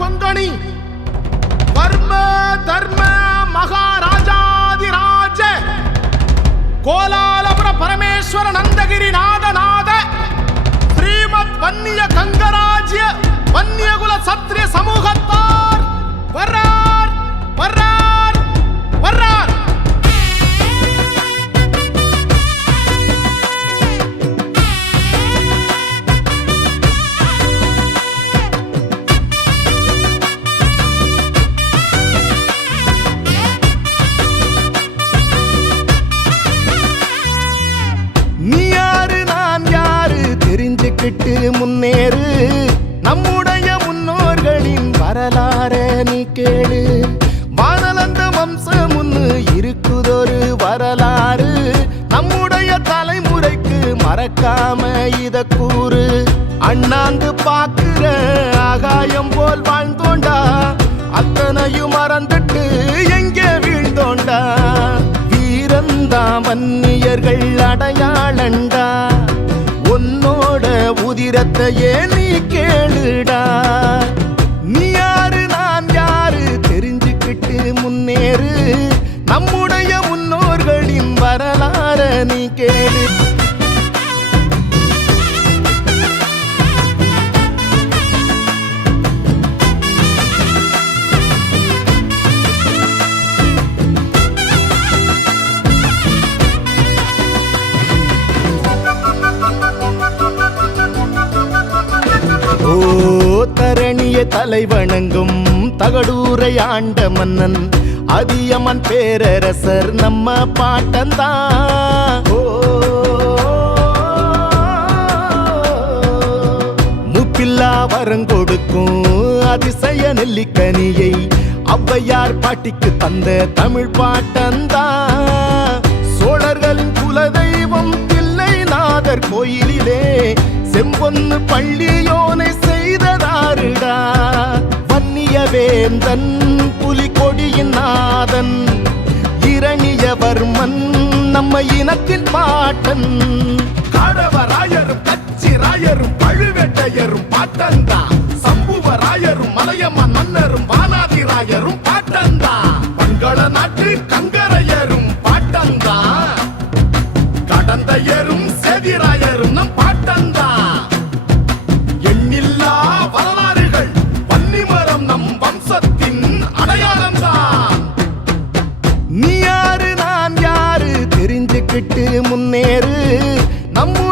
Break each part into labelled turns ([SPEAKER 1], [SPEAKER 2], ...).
[SPEAKER 1] கொங்கணி வர்ம தர்ம மகாராஜாதிராஜ
[SPEAKER 2] கோலால விட்டு முன்னேறு. நம்முடைய முன்னோர்களின் வரலாற நீ கேளு. வானலந்த வம்சம் ஒண்ணு இருக்குதொரு வரலாறு. நம்முடைய தலைமுறைக்கு மறக்காம இத கூறு. அண்ணாந்து பாக்குற ஆகாயம் போல் வாழ்ந்தோண்டா. அத்தனையும் மறந்துட்டு எங்கே வீழ்ந்தோண்டா. வீரந்தா வன்னியர்கள் அடையாளண்டா. உதிரத்தையே நீ கேளுடா. தலை வணங்கும் தகடூரை ஆண்ட மன்னன் அதியமன் பேரரசர் நம்ம பாட்டந்தான் முப்பில்லா வரம் கொடுக்கும் அதிசய நெல்லிக்கனியை ஔவையார் பாட்டிக்கு தந்த தமிழ் பாட்டந்தான் சோழர்களின் குலதெய்வம் தில்லை நாதர் கோயிலிலே செம்பொன்னு பள்ளியோனை செய்ததாருடா. வன்னிய வேந்தன் புலிகொடியின் நாதன் இரணியவர்மன் நம்ம இனத்தின் பாட்டன்.
[SPEAKER 1] காடவராயரும் கச்சிராயரும் பழுவேட்டையரும் பாட்டந்தா. சம்புவராயரும் மலையம்மன் மன்னரும் வானாதிராயரும் பாட்டந்தா. பங்கள
[SPEAKER 2] விட்டு முன்னேறு. நம்ம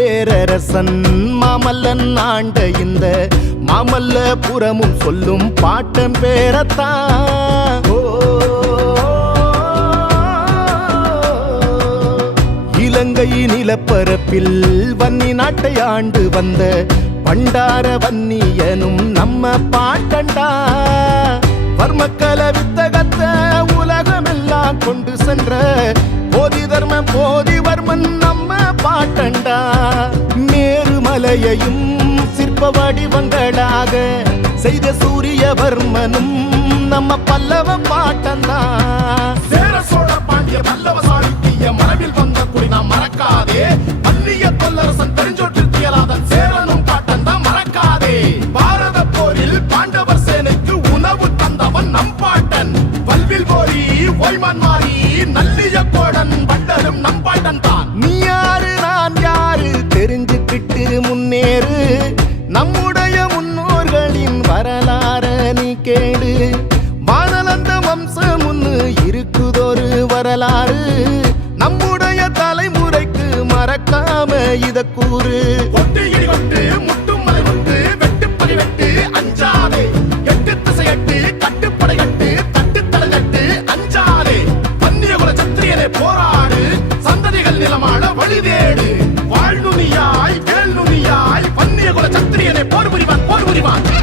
[SPEAKER 2] பேரரசன் மாமல்லன் ஆண்ட இந்த மாமல்ல புறமும் சொல்லும் பாட்டம் பேரத்தான் இலங்கை நிலப்பரப்பில் வன்னி நாட்டை ஆண்டு வந்த பண்டார வன்னியனும் நம்ம பாட்டண்டா. வர்மக்கல வித்தகத்தை உலகமெல்லாம் கொண்டு சென்ற போதி தர்மம் போதி மேருமலையையும் சிற்ப வடிவங்களாக செய்த சூரியவர்மனும் நம்ம பல்லவ பாட்டந்தான்
[SPEAKER 1] சேர சோழ பாண்டிய பல்லவ சாளுக்கிய மரபில் வந்த குடி நாம் மறக்காதே. அந்நிய தொல்லரசன் வர
[SPEAKER 2] நீ கேடு வானலந்த வம்சம் ஒன்று இருக்குதொரு வரலாறு. நம்முடைய தலைமுறைக்கு மறக்காம இத கூறு.
[SPEAKER 1] போராடு சந்ததிகள் நிலமாட வழிதேடு. வாழ்நுனியாய் வேல்நுனியாய் பன்னிய குல சத்திரியனை போர் புரிவான் போர் புரிவான்.